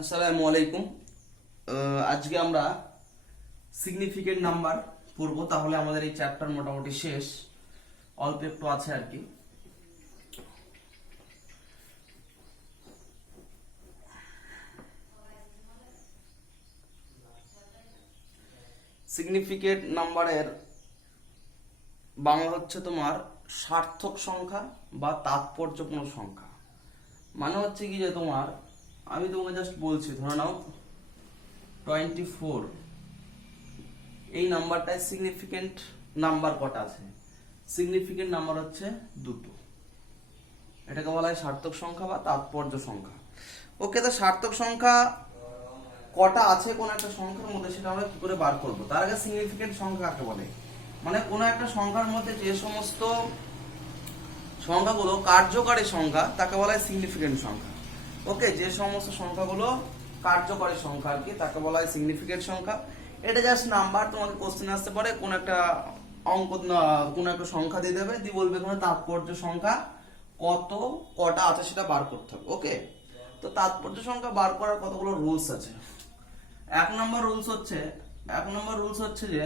আসসালামু আলাইকুম। আজকে আমরা সিগনিফিকেন্ট নাম্বার পড়বো, তাহলে আমাদের এই চ্যাপ্টার মোটামুটি শেষ, অল্প একটু আছে আর কি। সিগনিফিকেন্ট নাম্বারের বাংলা হচ্ছে তোমার সার্থক সংখ্যা বা তাৎপর্যপূর্ণ সংখ্যা। মানে হচ্ছে কি যে তোমার, আমি তোমাকে জাস্ট বলছি, ধরে নাও 24, এই নাম্বারটায় সিগনিফিকেন্ট নাম্বার কটা আছে? সিগনিফিকেন্ট নাম্বার হচ্ছে দুটো। এটাকে বলা হয় সার্থক সংখ্যা বা তাৎপর্য সংখ্যা। ওকে, তো সার্থক সংখ্যা কটা আছে কোন একটা সংখ্যার মধ্যে, সেটা আমরা কি করে বার করব? তার আগে সিগনিফিকেন্ট সংখ্যা কাকে বলে? মানে কোন একটা সংখ্যার মধ্যে যে সমস্ত সংখ্যাগুলো কার্যকারী সংখ্যা তাকে বলা হয় সিগনিফিকেন্ট সংখ্যা। ওকে, যে সমস্ত সংখ্যাগুলো কার্যকারী সংখ্যা আর কি, তাকে বলা হয় সিগনিফিকেন্ট সংখ্যা। এটা জাস্ট নাম্বার, তোমাকে কোশ্চেন আসতে পারে, কোন একটা অঙ্ক, কোন একটা সংখ্যা দিয়ে দেবে, দিয়ে বলবে এখানে তাৎপর্য সংখ্যা কটা আছে সেটা বার করতে হবে। ওকে, তো তাৎপর্য সংখ্যা বার করার কতগুলো রুলস আছে। এক নম্বর রুলস হচ্ছে যে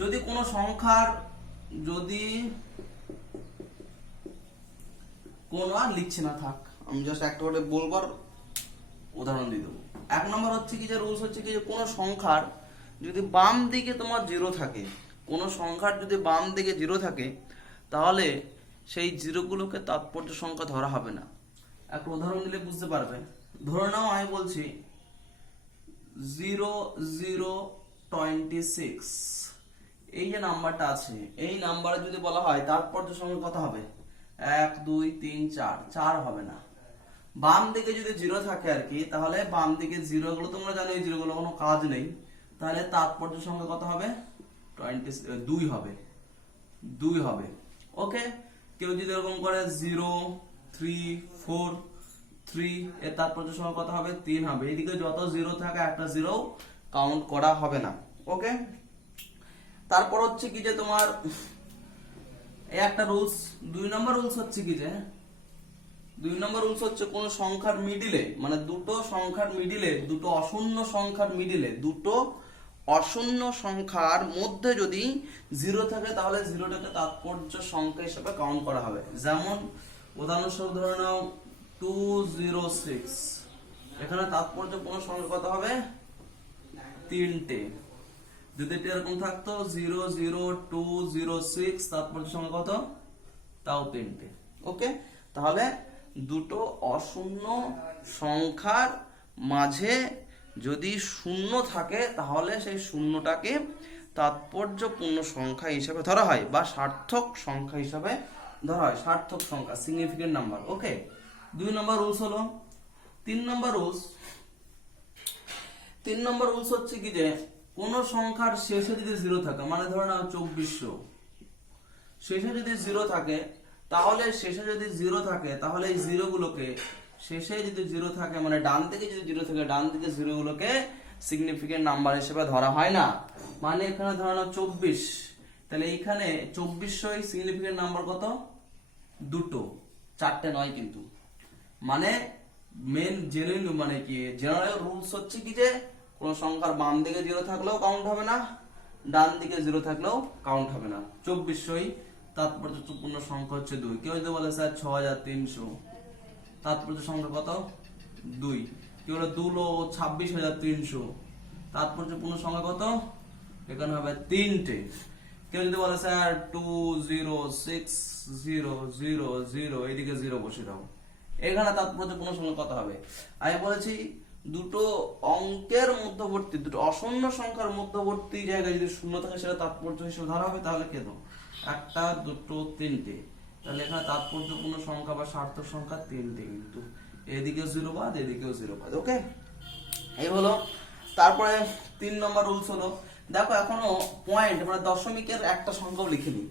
যদি কোনো সংখ্যার, যদি কোন, আর লিখছি না থাক, আমি জাস্ট একটা করে বলবার উদাহরণ দিয়ে দেবো। এক নম্বর হচ্ছে কি যে রুলস হচ্ছে কি যে কোনো সংখ্যার যদি বাম দিকে তোমার জিরো থাকে, কোনো সংখ্যার যদি বাম দিকে জিরো থাকে, তাহলে সেই জিরোগুলোকে তাৎপর্য সংখ্যা ধরা হবে না। একটা উদাহরণ দিলে বুঝতে পারবে। ধরে নাও আমি বলছি 0026, এই যে নাম্বারটা আছে, এই নাম্বারে যদি বলা হয় তাৎপর্য সংখ্যা কত হবে? 1 2 3 4, 4 হবে না। বাম দিকে যদি জিরো থাকে আর কি, তাহলে বাম দিকে জিরো গুলো তোমরা জানো, এই জিরো গুলো কোনো কাজ নেই, তাহলে তাৎপর্য সংখ্যা কত হবে? 2 হবে, 2 হবে। ওকে, কেউ যদি এরকম করে 0 3 4 3, এর তাৎপর্য সংখ্যা কত হবে? 3 হবে। এদিকে যত জিরো থাকে একটা জিরো কাউন্ট করা হবে না। ওকে, তারপর হচ্ছে কি যে তোমার এই একটা রুলস, 2 নম্বর রুলস হচ্ছে কি যে, 2 নম্বর রুলস হচ্ছে কোন সংখ্যার মিডিলে, মানে দুটো সংখ্যার মিডিলে, দুটো অশূন্য সংখ্যার মিডিলে, দুটো অশূন্য সংখ্যার মধ্যে যদি জিরো থাকে, তাহলে জিরোটাকে তাৎপর্য সংখ্যা হিসেবে কাউন্ট করা হবে। যেমন উদাহরণস্বরূপ ধরে নাও 206, এখানে তাৎপর্যপূর্ণ সংখ্যা কত হবে? 3টে। যদি এটা এরকম থাকতো 00206, তাৎপর্য সংখ্যা কত? তাও 3টে। ওকে, তাহলে দুটো অশূন্য সংখ্যার মাঝে যদি শূন্য থাকে, তাহলে সেই শূন্যটাকে তাৎপর্যপূর্ণ সংখ্যা হিসেবে ধরা হয় বা সার্থক সংখ্যা হিসেবে ধরা হয়। সার্থক সংখ্যা, সিগনিফিকেন্ট নাম্বার। ওকে, 2 নম্বর রুলস হলো। 3 নম্বর রুলস হচ্ছে কি যে কোন সংখ্যার শেষে যদি জিরো থাকে, মানে ধরো না 2400, শেষে যদি জিরো থাকে, তাহলে এই জিরো গুলোকে, শেষে যদি জিরো থাকে মানে ডান দিকে যদি জিরো থাকে, ডান দিকে জিরো গুলোকে সিগনিফিকেন্ট নাম্বার হিসেবে ধরা হয় না। মানে এখানে ধরো না 24, তাহলে এইখানে 2400 সিগনিফিকেন্ট নাম্বার কত? দুটো, 4টে নয় কিন্তু। মানে মেন জেনুইন, মানে কি জেনারেল রুলস হচ্ছে কি যে কোন সংখ্যার বাম দিকে জিরো থাকলেও কাউন্ট হবে না, ডান দিকে জিরো থাকলেও কাউন্ট হবে না। 2400 তাৎপর্যপূর্ণ সংখ্যা হচ্ছে 2। কেউ যদি বলে স্যার 6300, তাৎপর্য সংখ্যা কত? 2। কেউ বলে 2,26,300, তাৎপর্যপূর্ণ সংখ্যা কত? এখানে হবে 3টে। কেউ যদি বলে স্যার 206,000, এইদিকে জিরো বসে দাও, এখানে তাৎপর্যপূর্ণ সংখ্যা কত হবে? আমি বলেছি দুটো অঙ্কের মধ্যবর্তী, দুটো অশূন্য সংখ্যার মধ্যবর্তী জায়গায় যদি শূন্য থাকে, সেটা তাৎপর্য হিসেবে ধরা হবে। তাহলে কেন? 1 2 3টে, তাহলে এখানে তাৎপর্যপূর্ণ সংখ্যা বা সার্থক সংখ্যা 3টে, কিন্তু এদিকেও জিরো বাদ, এদিকেও জিরো বাদ। ওকে, এই হলো। তারপরে 3 নম্বর রুলস হলো, দেখো এখনো পয়েন্ট মানে দশমিকের একটা সংখ্যাও লিখিনি।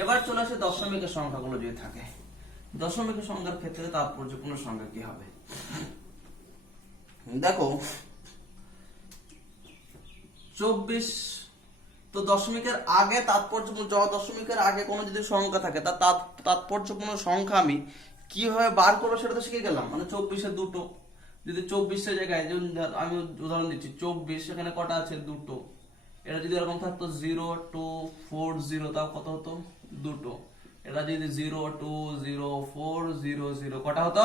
এবার চলে আসে দশমিকের সংখ্যাগুলো যদি থাকে। দশমিকের সংখ্যার ক্ষেত্রে তাৎপর্যপূর্ণ সংখ্যা কি হবে? দেখো 24, তো দশমিকের আগে তাৎপর্যপূর্ণ, দশমিকের আগে কোনো যদি সংখ্যা থাকে, তার তাৎপর্যপূর্ণ সংখ্যা আমি কিভাবে বার করবো সেটা তো শিখে গেলাম। মানে 24-এর দুটো, যদি 24 এর জায়গায় যেমন আমি উদাহরণ দিচ্ছি 24, এখানে কটা আছে দুটো, এটা যদি এরকম থাকতো 0 2 4 0 তাও কত হতো দুটো, এটা যদি 0 2 0 4 0 0 কটা হতো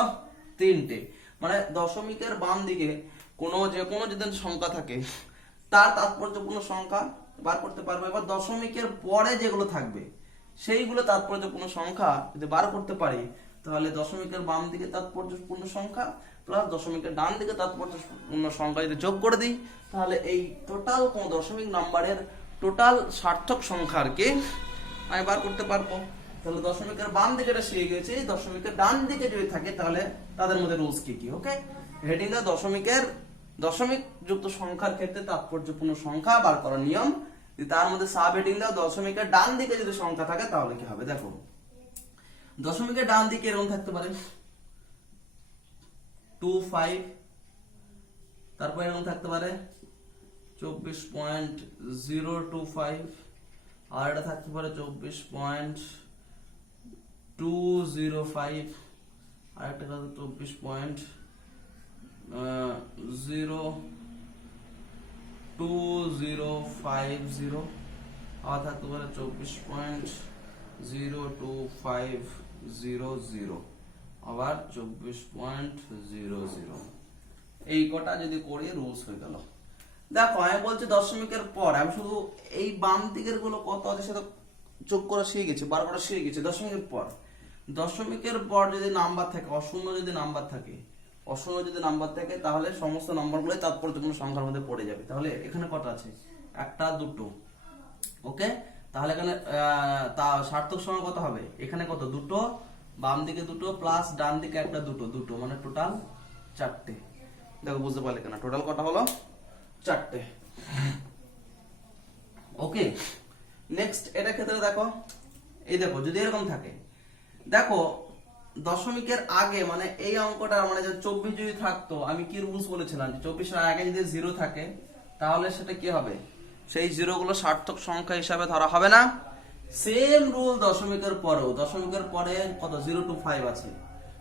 তিনটে। মানে দশমিকের বাম দিকে যে কোনো যদি সংখ্যা থাকে তার তাৎপর্যপূর্ণ সংখ্যা বার করতে পারবো। এবার দশমিকের পরে যেগুলো থাকবে সেইগুলো তাৎপর্যপূর্ণ সংখ্যা যদি বার করতে পারি তাহলে দশমিকের বাম দিকে তাৎপর্যপূর্ণ সংখ্যা প্লাস দশমিকের ডান দিকে তাৎপর্যপূর্ণ সংখ্যা যদি যোগ করে দিই তাহলে এই টোটাল কোন দশমিক নাম্বারের টোটাল সার্থক সংখ্যাকে আমি বার করতে পারবো। তাহলে দশমিকের বাম দিকে শিখে গেছি, দশমিকের ডান দিকে যদি থাকে তাহলে তাদের মধ্যে রুলস কি কি। ওকে, হেডিং দা দশমিক যুক্ত সংখ্যার ক্ষেত্রে তাৎপর্যপূর্ণ সংখ্যা বার করার নিয়ম। তার মধ্যে সাব হেডিং দাও দশমিকের ডান দিকে যদি সংখ্যা থাকে তাহলে কি হবে। দেখো দশমিকের ডান দিকে এরকম থাকতে পারে 2 5, তারপর এরকম থাকতে পারে 24.025, আর এটা থাকতে পারে 24.205, আর একটা 24.02050, আর থাকতে পারে 24.02500, আবার 24.00। এই কটা যদি করি রুলস হয়ে গেল। দেখো আমি বলছি দশমিকের পর, আমি শুধু এই বাম দিকের গুলো কত আছে সেটা যোগ করা শিখে গেছি, বার করা শিখে গেছি। দশমিকের পর যদি নাম্বার থাকে, অশূন্য যদি নাম্বার থাকে তাহলে সমস্ত নাম্বারগুলো তাৎপর্যপূর্ণ সংখ্যার মধ্যে পড়ে যাবে। তাহলে এখানে কত আছে, একটা দুটো। ওকে, তাহলে এখানে সার্থক সংখ্যা কত হবে, এখানে কত দুটো, বাম দিকে দুটো প্লাস ডান দিকে একটা দুটো, মানে টোটাল চারটে। দেখো বুঝতে পারলে কেন, টোটাল কটা হলো চারটে। ওকে, নেক্সট এটা ক্ষেত্রে দেখো, এই দেখো যদি এরকম থাকে, দেখো দশমিকের আগে মানে এই অঙ্কটা মানে 24 যদি থাকতো, আমি কি রুলস বলেছিলাম যে 24 এর আগে যদি 0 থাকে তাহলে সেটা কি হবে, সেই জিরো গুলো সার্থক সংখ্যা হিসাবে ধরা হবে না। সেম রুল দশমিকের পরেও, দশমিকের পরে কত 0 to 5 আছে,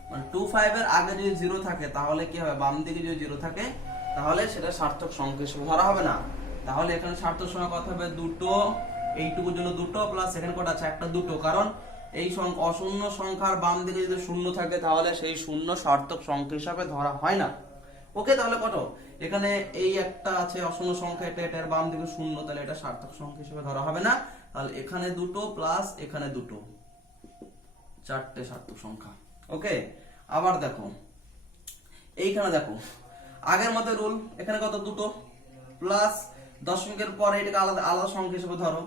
মানে 25 এর আগে যদি 0 থাকে তাহলে কি হবে, বাম দিকে যদি 0 থাকে তাহলে সেটা সার্থক সংখ্যা হিসেবে ধরা হবে না। তাহলে এখানে সার্থক সংখ্যা কত হবে, দুটো, এইটুকুর জন্য দুটো প্লাস এখানে কত আছে একটা দুটো, কারণ এই অশূন্য সংখ্যার বাম দিকে যদি শূন্য থাকে তাহলে সেই শূন্য সার্থক সংখ্যা হিসাবে ধরা হয় না। ওকে, তাহলে কত, এখানে এই একটা আছে অশূন্য সংখ্যা, এটার বাম দিকে শূন্য, তাহলে এটা সার্থক সংখ্যা হিসেবে ধরা হবে না। তাহলে এখানে দুটো প্লাস এখানে দুটো, চারটে সার্থক সংখ্যা। ওকে, আবার দেখো এইখানে দেখো আগের মতো রুল, এখানে কত দুটো প্লাস দশমিকের পরে এটাকে আলাদা আলাদা সংখ্যা হিসেবে ধরো,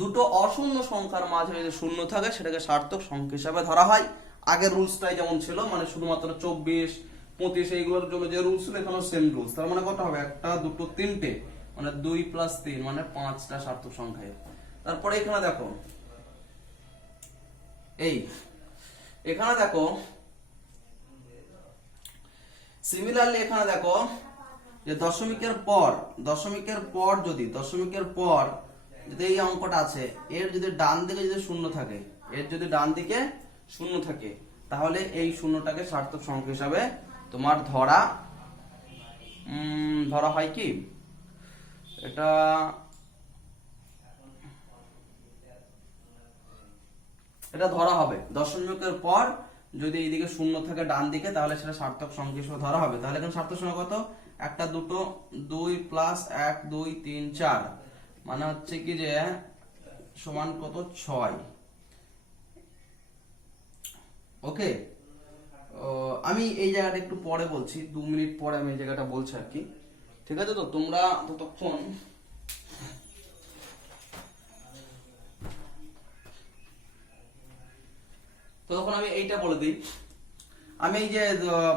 দুটো অশূন্য সংখ্যার মাঝে যদি শূন্য থাকে সেটাকে সার্থক সংখ্যা হিসেবে ধরা হয়। আগের রুলসটাই যেমন ছিল, মানে শুধুমাত্র 24 25 এইগুলোর জন্য যে রুলস ছিল এখানেও সেম রুলস। তার মানে কত হবে, একটা দুটো তিনটে, মানে 2 + 3 মানে 5টা সার্থক সংখ্যা। তারপরে এখানে দেখো, এখানে দেখো সিমিলারলি এখানে দেখো যে দশমিকের পর যদি এই অঙ্কটা আছে, এর যদি ডান দিকে যদি শূন্য থাকে তাহলে এই শূন্যটাকে সার্থক সংখ্যা হিসাবে তোমার ধরা হয় কি, এটা ধরা হবে। দশমিকের পর যদি এইদিকে শূন্য থাকে ডান দিকে তাহলে সেটা সার্থক সংখ্যা হিসেবে ধরা হবে। তাহলে এখানে সার্থক সংখ্যা কত, একটা দুটো, 2 + 1 2 3 4, মানে হচ্ছে কি যে সমান কত 6। ওকে, আমি এই জায়গাটা একটু পরে বলছি, 2 মিনিট পরে আমি এই জায়গাটা বলছি আর কি, ঠিক আছে? তো তোমরা ততক্ষণ আমি এইটা বলে দিই। আমি এই যে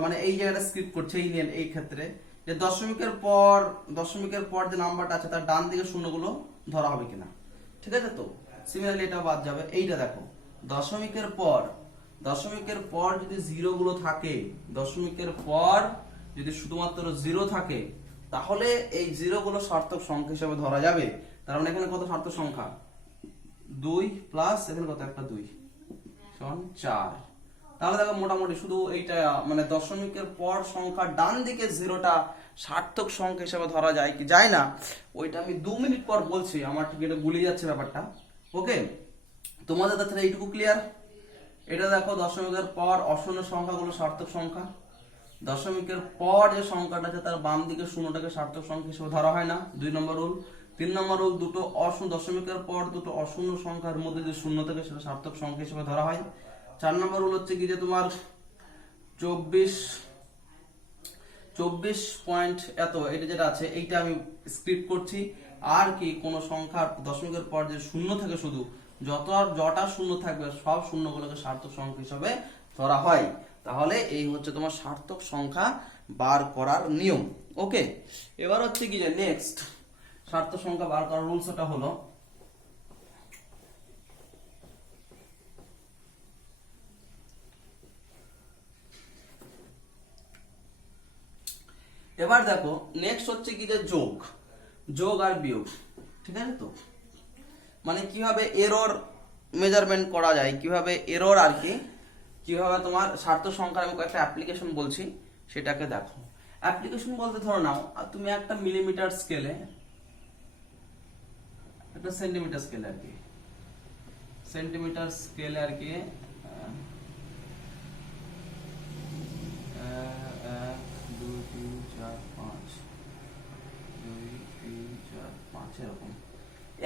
মানে এই জায়গাটা স্কিপ করছি এই ক্ষেত্রে, যে দশমিকের পর যে নাম্বারটা আছে তার ডান দিকে শূন্যগুলো ধরা হবে কিনা, ঠিক আছে? তো সিমিলারলি এটা বাদ যাবে। এইটা দেখো, দশমিকের পর যদি জিরো গুলো থাকে, দশমিকের পর যদি শুধুমাত্র 0 থাকে তাহলে এই জিরো গুলো সার্থক সংখ্যা হিসেবে ধরা যাবে। তার মানে এখানে কত সার্থক সংখ্যা, 2 প্লাস এখানে কত একটা 2 সমান 4, তাহলে দেখো মোটামুটি শুধু এইটা মানে দশমিকের পর সংখ্যা ডান দিকে জিরোটা সার্থক সংখ্যা হিসেবে ধরা যায় কি যায় না, ওইটা আমি 2 মিনিট পর বলছি, আমার ঠিক এটা গুলিয়ে যাচ্ছে ব্যাপারটা। ওকে, তোমাদের কাছে এইটুকু ক্লিয়ার? এটা দেখো দশমিকের পর অশূন্য সংখ্যাগুলো সার্থক সংখ্যা, দশমিকের পর যে সংখ্যাটা আছে তার বাম দিকে শূন্যটাকে সার্থক সংখ্যা হিসেবে ধরা হয় না, 2 নম্বর রুল। 3 নম্বর রুল, দুটো অশূন্য দশমিকের পর দুটো অশূন্য সংখ্যার মধ্যে যে শূন্য থাকে সেটা সার্থক সংখ্যা হিসেবে ধরা হয়। 4 নম্বর রুল হচ্ছে কি যে তোমার 24 পয়েন্ট এত, এটা যেটা আছে এইটা আমি স্ক্রিপ্ট করছি। আর কি কোন সংখ্যার দশমিকের পর যে শূন্য থাকে শুধু যটা শূন্য থাকবে সব শূন্যগুলোকে সার্থক সংখ্যা হিসেবে ধরা হয়। তাহলে এই হচ্ছে তোমার সার্থক সংখ্যা বার করার নিয়ম। ওকে, এবার হচ্ছে কি যে নেক্সট সার্থক সংখ্যা বার করার রুলসটা হলো, এবার দেখো নেক্সট হচ্ছে কি যে যোগ আর বিয়োগ। ঠিক আছে তো, মানে কিভাবে এরর মেজারমেন্ট করা যায়, কিভাবে এরর আর কি কিভাবে তোমার সার্থক সংখ্যার আমি কয়েকটা অ্যাপ্লিকেশন বলছি সেটাকে দেখো। অ্যাপ্লিকেশন বলতে ধরো নাও আর তুমি একটা মিলিমিটার স্কেলে, একটা সেন্টিমিটার স্কেলে আর কি, সেন্টিমিটার স্কেলে আর কি 1 2 3 4 5 2 3 4 5 এরকম।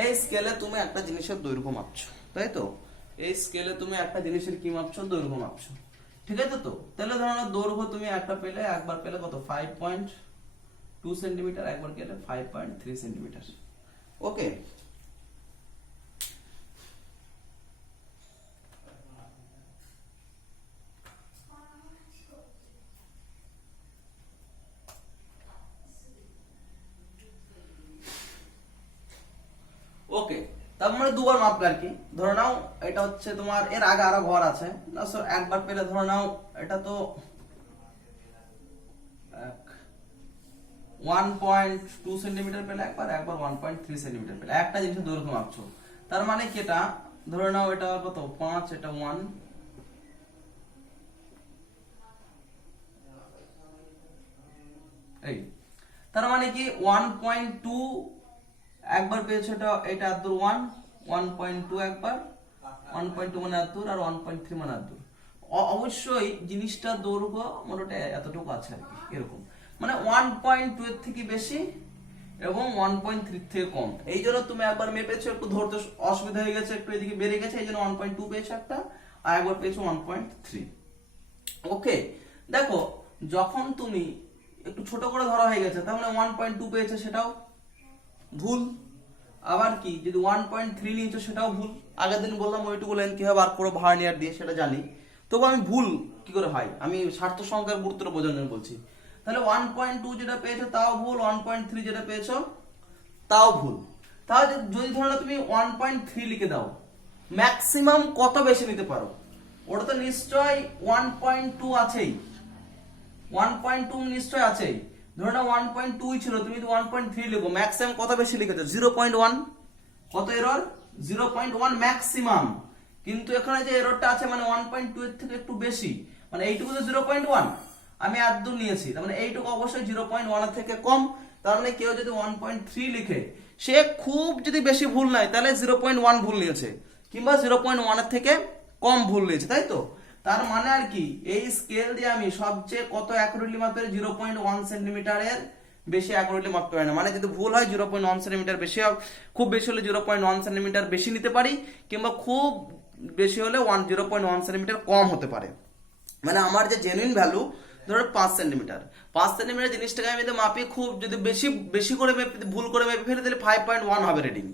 এই স্কেলে তুমি একটা জিনিসের দৈর্ঘ্য মাপছো, তাই তো? এই স্কেলে তুমি একটা জিনিসের কি মাপছো? দৈর্ঘ্য মাপছো। ঠিক আছে তো? তাহলে ধরো না দৈর্ঘ্য তুমি একটা পেলে, একবার পেলে কত 5.2 সেন্টিমিটার, একবার পেলে 5.3 সেন্টিমিটার। ওকে, ওকে, তার মানে দুবার মাপলে আর কি। ধরে নাও এটা হচ্ছে তোমার এর আগে আরো ঘর আছে না, একবার পেলে ধরে নাও এটা তো 1.2 সেন্টিমিটার পেলে একবার, একবার 1.3 সেন্টিমিটার পেলে, একটা জিনিসের দৈর্ঘ্য মাপছো। তার মানে কি এটা ধরে নাও এটা কত 5, এটা 1, এই তার মানে কি 1.2 একবার পেয়েছো, এটা আদুর 1.2 একবার, 1.2 মানে আদুর, আর 1.3 মানে আদুর। অবশ্যই জিনিসটা দৈর্ঘ্য মোটামুটি এতটুকু আছে আর কি, এরকম মানে 1.2 এর থেকে বেশি এবং 1.3 থেকে কম। এই জন্য তুমি একবার মেপেছো, একটু ধরতে অসুবিধা হয়ে গেছে, একটু এদিকে বেড়ে গেছে, এই জন্য 1.2 পেয়েছো একটা, আর একবার পেয়েছো 1.3। ওকে, দেখো যখন তুমি একটু ছোট করে ধরা হয়ে গেছে তাহলে 1.2 পেয়েছে সেটাও ভুল। আবার কি যদি 1.3 নিয়েছো সেটাও ভুল। আগের দিন বললাম ওইটুকু লেন্থ কিভাবে বার করো ভার্নিয়ার দিয়ে, সেটা জানি, তবু আমি ভুল কি করে হয়, আমি সার্থক সংখ্যার গুরুত্বটা বোঝানোর জন্য বলছি। তাহলে 1.2 যেটা পেয়েছো তাও ভুল, 1.3 যেটা পেয়েছো তাও ভুল। তাহলে যদি ধরো তুমি 1.3 লিখে দাও, ম্যাক্সিমাম কত বেশি নিতে পারো? ওটা তো নিশ্চয় 1.2 আছেই, 1.2 নিশ্চয় আছেই। ধরে নাও 1.2 ছিল, তুমি যদি 1.3 লিখো, ম্যাক্সিমাম কত বেশি লিখেছো? 0.1। কত এরর? 0.1 ম্যাক্সিমাম। কিন্তু এখানে যে এররটা আছে মানে 1.2 এর থেকে একটু বেশি, মানে এইটুকু তো 0.1, আমি আদদূর নিয়েছি, তার মানে এইটুকু অবশ্যই 0.1 এর থেকে কম। তার মানে কেউ যদি 1.3 লিখে, সে খুব যদি বেশি ভুল নাই তাহলে 0.1 ভুল নিয়েছে, কিংবা 0.1 এর থেকে কম ভুল নিয়েছে, তাই তো? তার মানে আর কি এই স্কেল দিয়ে আমি সবচেয়ে কত অ্যাকুরেটলি মাপতে পারি? 0.1 সেন্টিমিটারের বেশি অ্যাকুরেটলি মাপতে পারি না। মানে যদি ভুল হয় 0.1 সেন্টিমিটার বেশি, খুব বেশি হলে 0.1 সেন্টিমিটার বেশি নিতে পারি, কিংবা খুব বেশি হলে 0.1 সেন্টিমিটার কম হতে পারে। মানে আমার যে জেনুইন ভ্যালু ধরো 5 সেন্টিমিটার, 5 সেন্টিমিটার জিনিসটাকে আমি যদি মাপি, খুব যদি বেশি বেশি করে ভুল করে মেপে ফেলি তাহলে 5.1 হবে রিডিং,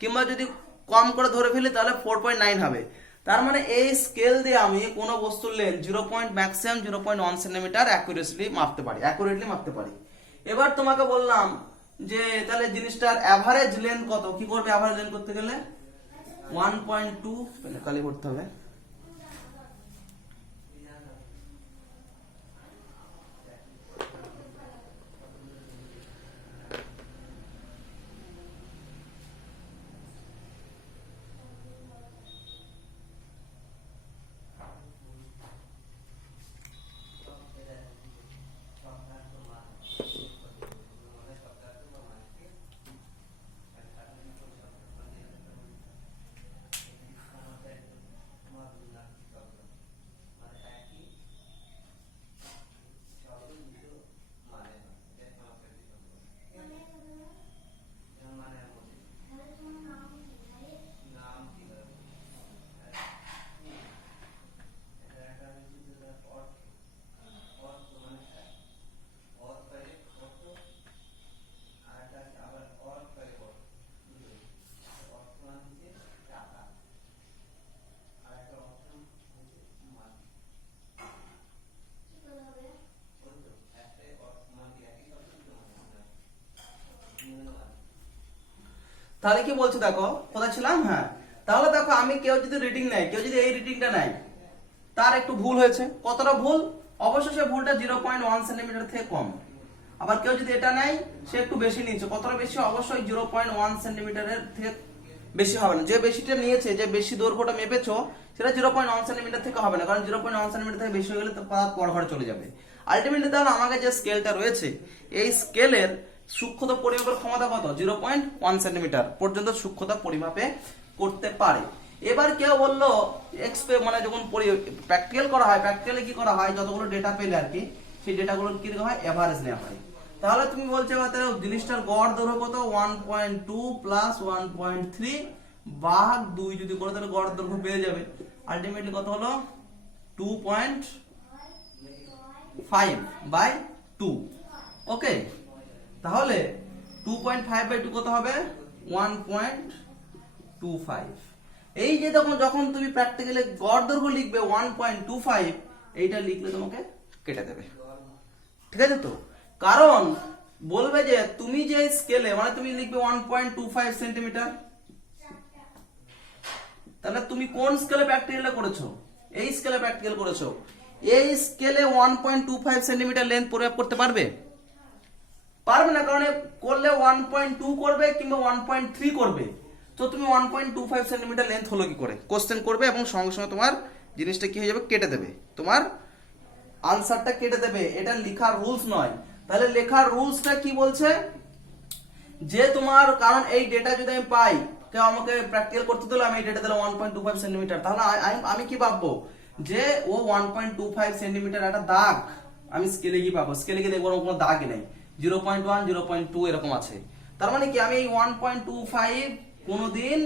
কিংবা যদি কম করে ধরে ফেলি তাহলে 4.9 হবে। তার মানে এই স্কেল দিয়ে আমি কোনো বস্তুর লেন্থ ম্যাক্সিমাম 0.1 সেন্টিমিটার অ্যাকুরেটলি মাপতে পারি। এবার তোমাকে বললাম যে তাহলে জিনিসটার অ্যাভারেজ লেন্থ কত? কি করবে অ্যাভারেজ লেন্থ করতে গেলে? 1.2 কালি করতে হবে। তাহলে কি বলছে দেখো, কোথায় ছিলাম, হ্যাঁ, তাহলে দেখো আমি কেউ যদি রিডিং নেয়, কেউ যদি এই রিডিংটা নেয়, তার একটু ভুল হয়েছে। কতটা ভুল? অবশ্যই সে ভুলটা 0.1 সেন্টিমিটার থেকে কম। আবার কেউ যদি এটা নেয়, সে একটু বেশি নিয়েছে। কতটা বেশি? অবশ্যই 0.1 সেন্টিমিটারের থেকে বেশি হবে না। যে বেশিটা নিয়েছে, যে বেশি দৈর্ঘ্যটা মেপেছো, সেটা 0.1 সেন্টিমিটার থেকে হবে না, কারণ 0.1 সেন্টিমিটার থেকে বেশি হয়ে গেলে তো পর ঘরে চলে যাবে। আলটিমেটলি তাহলে আমাকে যে স্কেলটা রয়েছে, এই স্কেলের সূক্ষ্মতা পরিমাপের ক্ষমতা কত? 0.1 সেন্টিমিটার পর্যন্ত সূক্ষ্মতা পরিমাপে করতে পারে। এবার কেউ বললো মানে যখন প্র্যাকটিক্যাল করা হয়, প্র্যাকটিক্যালে কি করা হয়, যতগুলো ডেটা পেলে আর কি, সেই ডেটাগুলো কি করা হয়, এভারেজ নেওয়া হয়। তাহলে তুমি বলছো জিনিসটার গড় দৈর্ঘ্য কত? 1.2 প্লাস 1.3 ভাগ 2 যদি করে, তাহলে গড় দৈর্ঘ্য পেয়ে যাবে। আলটিমেটলি কত হলো? 2.5 বাই 2। ওকে, তাহলে 2.5/2 কত হবে? 1.25। এই যে যখন তুমি প্র্যাকটিক্যালি গড় দৈর্ঘ্য লিখবে 1.25, এইটা লিখলে তোমাকে কেটে দেবে। ঠিক আছে তো? কারণ বলবে যে তুমি যে স্কেলে, মানে তুমি লিখবে 1.25 সেন্টিমিটার, তাহলে তুমি কোন স্কেলে প্র্যাকটিক্যালটা করেছো? এই স্কেলে প্র্যাকটিক্যাল করেছো। এই স্কেলে 1.25 সেন্টিমিটার লেন্থ পরিমাপ করতে পারবে? পারবে না, কারণ করলে 1.2 করবে কিংবা 1.3 করবে। তো তুমি 1.25 সেন্টিমিটার লেন্থ হলো কি করে কোশ্চেন করবে, এবং সঙ্গে সঙ্গে তোমার জিনিসটা কি হয়ে যাবে, কেটে দেবে, তোমার আনসারটা কেটে দেবে। এটা লেখার রুলস নয়। তাহলে লেখার রুলসটা কি বলছে, যে তোমার, কারণ এই ডেটা যদি আমি পাই, কেউ আমাকে প্র্যাকটিক্যাল করতে দিলে, আমি এই ডেটা দিলাম 1.25 সেন্টিমিটার, তাহলে আমি কি পাবো, যে ও 1.25 সেন্টিমিটার একটা দাগ আমি স্কেলে গিয়ে পাবো। স্কেলে গিয়ে দেখবো কোনো দাগ নেই, 0.1 0.2 এরকম আছে। তার মানে কি, আমি এই 1.25 কোনোদিন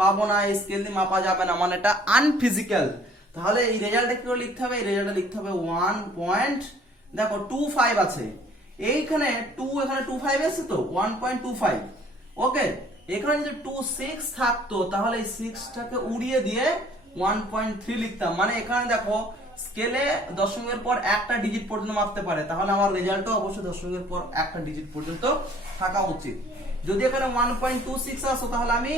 পাবো না, এই স্কেল দিয়ে মাপা যাবে না, মানে এটা আনফিজিক্যাল। তাহলে এই রেজাল্টটা কি করে লিখতে হবে? এই রেজাল্টটা লিখতে হবে 1.25 আছে। এইখানে 2, এখানে 25 আছে, তো 1.25। ওকে, এখানে যদি 26 থাকতো, তাহলে এই 6টাকে উড়িয়ে দিয়ে 1.3 লিখতাম। মানে এখানে দেখো, স্কেলে দশমিকের পর একটা ডিজিট পর্যন্ত মাপতে পারে, তাহলে আমার রেজাল্টও অবশ্যই দশমিকের পর একটা ডিজিট পর্যন্ত থাকা উচিত। যদি এখানে 1.26 আসতো, তাহলে আমি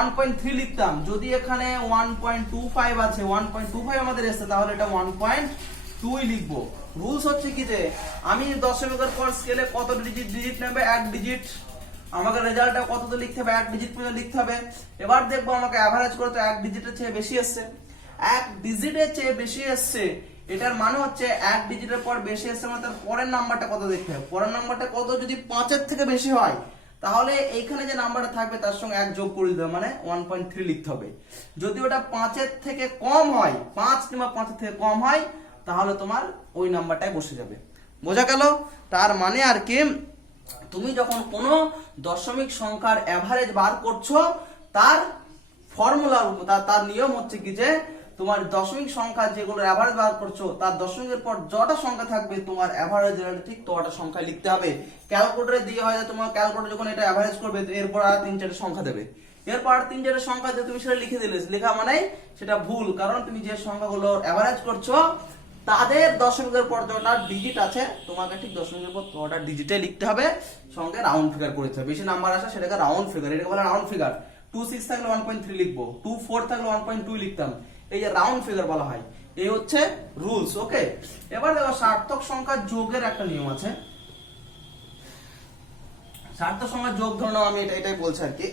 1.3 লিখতাম। যদি এখানে 1.25 আছে, 1.25 আমাদের এসেছে, তাহলে এটা 1.2 লিখবো। রুলস হচ্ছে কি, যে আমি দশমিকের পর স্কেলে কত ডিজিট নেবে, এক ডিজিট। আমাকে রেজাল্টটা কত লিখতে হবে, এক ডিজিট পর্যন্ত লিখতে হবে। এবার দেখবো আমাকে অ্যাভারেজ করতে এক ডিজিটের চেয়ে বেশি এসছে, এক ডিজিটের চেয়ে বেশি এসছে, এটার মানে হচ্ছে এক ডিজিটের পর বেশি এসছে, মানে তার পরের নাম্বারটা কত দেখতে হবে। পরের নাম্বারটা কত? যদি 5-এর থেকে বেশি হয়, তাহলে এইখানে যে নাম্বারটা থাকবে তার সঙ্গে 1 যোগ করে দিতে হবে, মানে 1.3 লিখতে হবে। যদি ওটা 5-এর থেকে কম হয়, 5 কিংবা 5-এর থেকে কম হয়, তাহলে তোমার ওই নাম্বারটাই বসে যাবে। বোঝা গেল? তার মানে আর কি, তুমি যখন কোনো দশমিক সংখ্যার অ্যাভারেজ বার করছো, তার ফর্মুলা, তার নিয়ম হচ্ছে কি, যে তোমার দশমিক সংখ্যা যেগুলো অ্যাভারেজ বার করছো, তার দশমিকের পর যটা সংখ্যা থাকবে, তোমার অ্যাভারেজ ঠিক ততটা সংখ্যা লিখতে হবে। ক্যালকুলেটরে দিয়ে হয়, তোমার ক্যালকুলেটর যখন এটা অ্যাভারেজ করবে, এরপর আর 3-4 সংখ্যা দেবে, এরপর 3-4 সংখ্যা দিয়ে তুমি সেটা লিখে দিলে, লেখা মানে সেটা ভুল, কারণ তুমি যে সংখ্যাগুলো অ্যাভারেজ করছো, তাদের দশমিকের পর যটা ডিজিট আছে, তোমাকে ঠিক দশমিকের পর ততটা ডিজিটে লিখতে হবে, সঙ্গে রাউন্ড ফিগার করতে হবে। বেশি নাম্বার আসে সেটাকে রাউন্ড ফিগার, এটাকে বলে রাউন্ড ফিগার। 26 থাকলে 1.3 লিখবো, 24 থাকলে 1.2 লিখতাম, এই যে রাউন্ড ফিগার বলা হয়। এই হচ্ছে রুলস। ওকে, এবার দেখো সার্থক সংখ্যা যোগের একটা নিয়ম আছে। সার্থক সংখ্যা যোগ, ধরে নাও, আমি এটাই বলছি আর কি,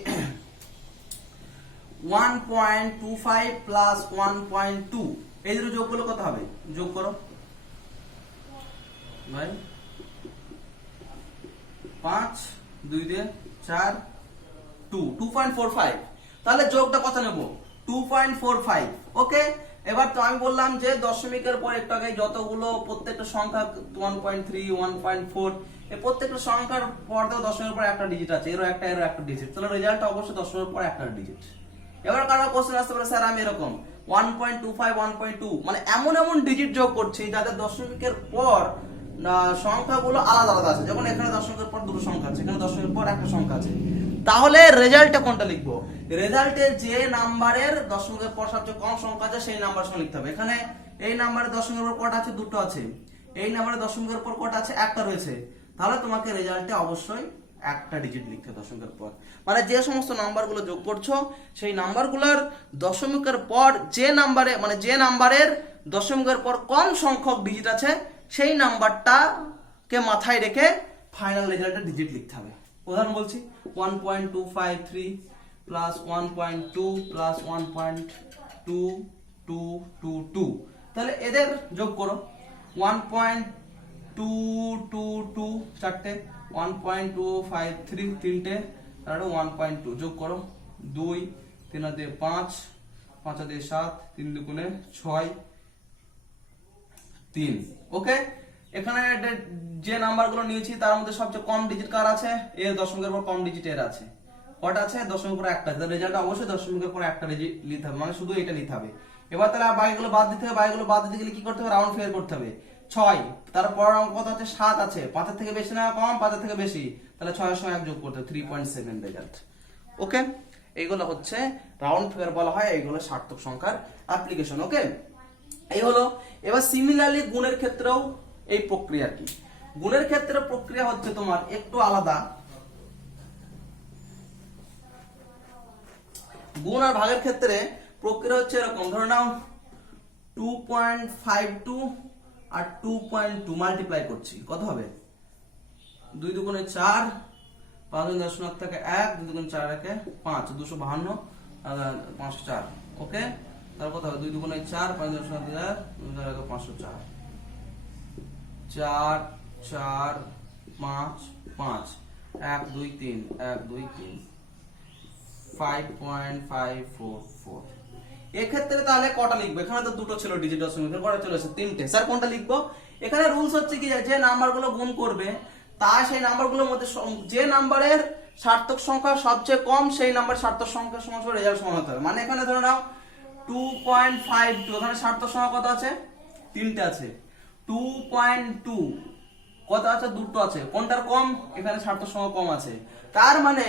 1.25 প্লাস 1.2, এই দুটো যোগ করলে কত হবে? যোগ করো ভাই, 5 2 দিয়ে 4 2.45। তাহলে যোগটা কত নেব? 2.45। ওকে, এবার তো আমি বললাম যে দশমিকের পর একটু আগে যতগুলো প্রত্যেকটা সংখ্যা 1.3 1.4, এই প্রত্যেকটা সংখ্যার পর তো দশমিকের পর একটা ডিজিট আছে, এরও একটা ডিজিট, তাহলে রেজাল্টটা অবশ্যই দশমিকের পর একটা ডিজিট। এবার কারো কোশ্চেন আসতে পারে, স্যার আমি এরকম 1.25 1.2, মানে এমন ডিজিট যোগ করছি যাদের দশমিকের পর সংখ্যাগুলো আলাদা আলাদা আছে। যেমন এখানে দশমিকের পর দুটো সংখ্যা আছে, এখানে দশমিকের পর একটা সংখ্যা আছে, তাহলে রেজাল্টে কোনটা লিখবো? রেজাল্টে যে নাম্বারের দশমিকের পর সবচেয়ে কম সংখ্যা আছে, সেই নাম্বার সঙ্গে লিখতে হবে। এখানে এই নাম্বারের দশমিকের পর কটা আছে? দুটো আছে। এই নাম্বারের দশমিকের পর কটা আছে? একটা রয়েছে। তাহলে তোমাকে রেজাল্টে অবশ্যই একটা ডিজিট লিখতে হবে দশমিকের পর। মানে যে সমস্ত নাম্বারগুলো যোগ করছো সেই নাম্বারগুলোর দশমিকের পর যে নাম্বারের দশমিকের পর কম সংখ্যক ডিজিট আছে সেই নাম্বারটাকে মাথায় রেখে ফাইনাল রেজাল্টের ডিজিট লিখতে হবে। উদাহরণ বলছি, 1.253 প্লাস 1.2 প্লাস 1.2222, তাহলে এদের যোগ করো। 1.222 চারটে, 1.253 তিনটে, তাহলে 1.2 যোগ করো। 2 3 দিয়ে 5, 5 দিয়ে 7, 3 দুগুণে 6, 3। ওকে, এখানে যে নাম্বারগুলো নিয়েছি তার মধ্যে সবচেয়ে কম ডিজিট কার আছে? এর দশমিকের পর কম ডিজিট এর আছে। কটা আছে? দশমিকের পর একটা। তাহলে রেজাল্ট অবশ্যই দশমিকের পর একটা ডিজিট নিতে হবে, মানে শুধু এটা নিতে হবে। এবার তাহলে বাকিগুলো বাদ দিতে হবে। বাকিগুলো বাদ দিতে গেলে কি করতে হবে? রাউন্ড ফিগার করতে হবে। 6, তারপর অঙ্ক কত আছে? 7 আছে। 5 এর থেকে বেশি না কম? 5 এর থেকে বেশি, তাহলে 6 এর সঙ্গে 1 যোগ করতে হবে, 3.7 রেজাল্ট। ওকে, এইগুলো হচ্ছে রাউন্ড ফিগার বলা হয়, এইগুলো সার্থক সংখ্যার অ্যাপ্লিকেশন। ওকে, এই হলো। এবার সিমিলারলি গুণের ক্ষেত্রেও এই প্রক্রিয়া কি? গুণের ক্ষেত্রে প্রক্রিয়া হচ্ছে তোমার একটু আলাদা। গুণ আর ভাগের ক্ষেত্রে প্রক্রিয়া হচ্ছে এরকম, ধরে নাও 2.52 আর 2.2 মাল্টিপ্লাই করছি, কত হবে? 2 দুগুণে 4, 5 দুগুণে 10 থেকে 1, 2 দুগুণে 4 একে 5, 252 5 4। ওকে, তার কত হবে? 2 দুগুণে 4, 5 10 থেকে 1, 504, 4 4 5 5, 1 2 3, 1 2 3, 5.544। এক্ষেত্রে তাহলে কটা লিখবো? এখানে তো দুটো ছিল ডিজিট দশমিক, কটা চলে এসেছে? 3টে। স্যার কোনটা লিখবো? এখানে রুলস হচ্ছে কি, যে নাম্বারগুলো গুণ করবে তা সেই নাম্বারগুলোর মধ্যে যে নাম্বারের সার্থক সংখ্যা সবচেয়ে কম সেই নাম্বার সার্থক সংখ্যার সমান রেজাল্ট সমান হতে হবে। মানে এখানে ধরে নাও 2.52, এখানে সার্থক সংখ্যা কত আছে? 3টে আছে। 2.2 কত আছে? 2টো আছে। কোনটার কম? এখানে সার্থক সংখ্যা কম আছে। তার মানে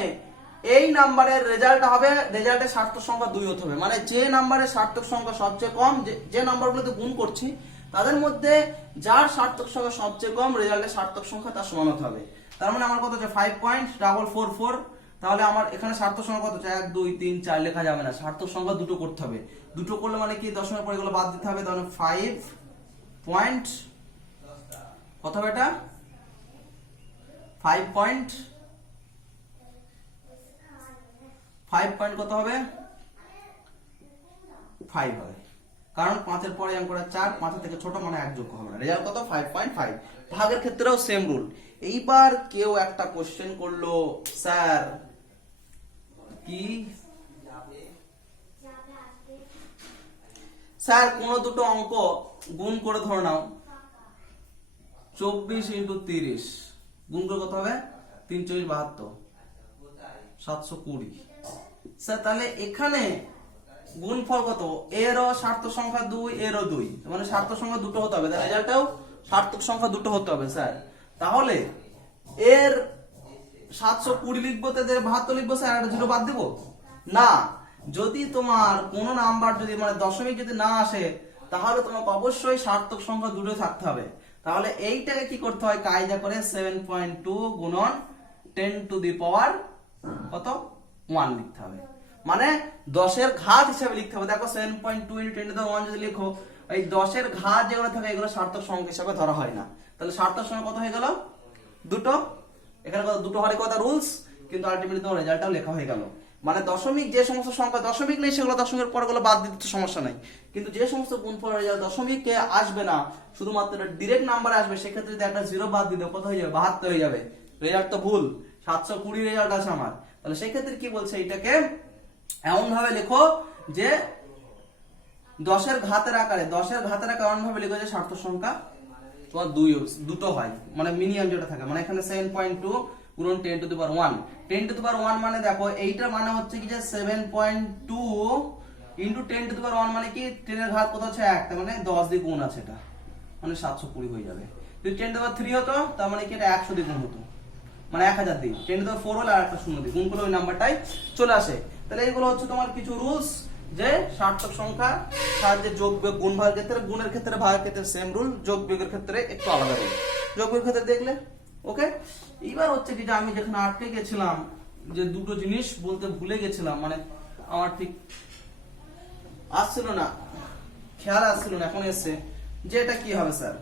এই নাম্বারের রেজাল্ট হবে, রেজাল্টের সার্থক সংখ্যা 2 হতে হবে। মানে যে নাম্বারের সার্থক সংখ্যা সবচেয়ে কম, যে নাম্বারগুলোতে গুণ করছি তাদের মধ্যে যার সার্থক সংখ্যা সবচেয়ে কম, রেজাল্টের সার্থক সংখ্যা তার সমান হতে হবে। তার মানে আমার কত আছে? 5.444। তাহলে আমার এখানে সার্থক সংখ্যা কত আছে? 1 2 3 4 লেখা যাবে না, সার্থক সংখ্যা দুটো করতে হবে। দুটো করলে মানে কি, দশমিকের পর এগুলো বাদ দিতে হবে। তাহলে 5 পয়েন্ট কত হবে? এটা 5 পয়েন্ট কত হবে? 5 হবে, কারণ 5 এর পরে অঙ্কটা 4, 5 এর থেকে ছোট, মানে 1 যোগ হবে না। রেজাল্ট কত? 5.5। ভাগের ক্ষেত্রেও সেম রুল। এইবার কেউ একটা কোশ্চেন করলো, স্যার কি, স্যার কোন দুটো অঙ্ক গুণ করে ধরে নাও 24 × 30, গুণ করে কত হবে? 3 4 72, 720। স্যার তাহলে এখানে গুণফল কত? এরও সার্থক সংখ্যা 2, এরও 2, মানে সার্থক সংখ্যা দুটো হতে হবে। তাহলে রেজাল্টটাও সার্থক সংখ্যা দুটো হতে হবে। স্যার তাহলে এর 720 লিখবো, তাদের 72 লিখবো, স্যার একটা 0 বাদ দেবো না। যদি তোমার কোনো নাম্বার যদি মানে দশমিক যদি না আসে, তাহলে তোমাকে অবশ্যই সার্থক সংখ্যা দুটো থাকতে হবে। তাহলে এইটাকে কি করতে হয়? কায়দা করে 7.2 গুণন 10 টু দি পাওয়ার কত? 1 লিখতে হবে। মানে 10 এর ঘাত হিসেবে লিখতে হবে। দেখো 7.2 × 10 টু দি 1 যদি লিখো, এই 10 এর ঘাত যেগুলো থাকে এগুলো সার্থক সংখ্যা হিসেবে ধরা হয় না। তাহলে সার্থক সংখ্যা কত হয়ে গেল? দুটো। এখানে কত? দুটো হওয়ার কথা রুলস, কিন্তু আলটিমেটলি তোমার রেজাল্টটাও লেখা হয়ে গেল। মানে দশমিক, যে সমস্ত সংখ্যা দশমিক নেই সেগুলো দশমিকের পরগুলো বাদ দিতে সমস্যা নাই, কিন্তু যে সমস্ত গুণফল রেজাল্ট দশমিকে আসবে না, শুধুমাত্র ডিরেক্ট নাম্বার আসবে, সেক্ষেত্রে যদি একটা 0 বাদ দিতে কত হয়ে যাবে? 72 হয়ে যাবে। রেজাল্ট তো ভুল, 720 রেজাল্ট আছে আমার। তাহলে সেই ক্ষেত্রে কি বলছে? এটাকে এমন ভাবে লেখো যে 10 এর ঘাতের আকারে এমন ভাবে লেখো যে সার্থক সংখ্যা তোমার দুটো হয়, মানে মিনিমাম যেটা থাকে। মানে এখানে 7.2 গুণন 10 to the power 1, 10 to the পাওয়ার 1 মানে দেখো এইটা মানে হচ্ছে কি যে 7.2 ইনটু 10 টু দি পাওয়ার 1 মানে কি 10 এর ঘাত কত আছে? 1, তার মানে 10 দিয়ে গুণ আছে, এটা মানে 720 হয়ে যাবে। যদি 10 টু দি পাওয়ার 3 হতো তার মানে কি এটা 100 দিয়ে গুণ হতো, মানে 1000 দিয়ে। 10 টু দি পাওয়ার 4 হলে আর একটা শূন্য দিয়ে গুণ করলে ওই নাম্বারটাই চলে আসে। তাহলে এইগুলো হচ্ছে তোমার কিছু রুলস, যে সার্থক সংখ্যা সাহায্যে যোগ বিয়োগ গুণ ভাগের ক্ষেত্রে, গুণের ক্ষেত্রে ভাগের ক্ষেত্রে সেম রুল, যোগ বিয়োগের ক্ষেত্রে একটু আলাদা রুল। যোগ বিয়োগের ক্ষেত্রে দেখলে ওকে, এবার হচ্ছে কি যে আমি যেখানে আটকে গেছিলাম, যে দুটো জিনিস বলতে ভুলে গেছিলাম, মানে আমার ঠিক আসছিল না, খেয়াল আসছিল না, এখন এসছে যে এটা কি হবে স্যার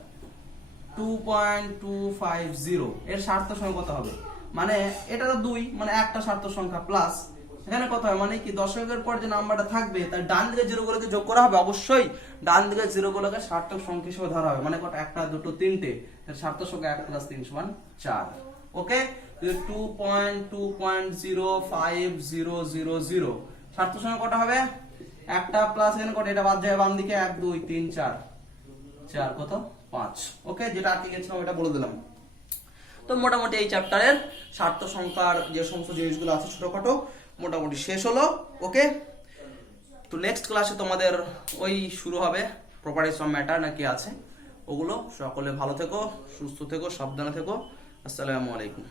2.250 এর সার্থক সংখ্যা কত হবে, মানে এটা তো 2 মানে একটা সার্থক সংখ্যা প্লাস এখানে কত হয়, মানে কি দশকের পর যে নাম্বারটা থাকবে তার ডান দিকে জিরো গুলোকে যোগ করা হবে, অবশ্যই ডান দিকে জিরো গুলোকে সার্থক সংখ্যা হিসেবে ধরা হবে, মানে কত একটা দুটো তিনটে, এর সার্থক সংখ্যা 1 + 3 = 4। ওকে, 2.2.0500 সার্থক সংখ্যা কত হবে, একটা প্লাস এখানে কত, এটা বাদ যায় বাম দিকে 1 2 3 4 4 কত 5। ওকে, যেটা আটকে গেছিলাম এটা বলে দিলাম। তো মোটামুটি এই চ্যাপ্টারের সার্থক সংখ্যার যে সমস্ত জিনিসগুলো আছে ছোটখাটো মোটামুটি শেষ হলো। ওকে, তো নেক্সট ক্লাসে তোমাদের ওই শুরু হবে প্রপার্টিজ অফ ম্যাটার নাকি আছে ওগুলো। সকলে ভালো থেকো, সুস্থ থেকো, সাবধানে থেকো। আসসালামু আলাইকুম।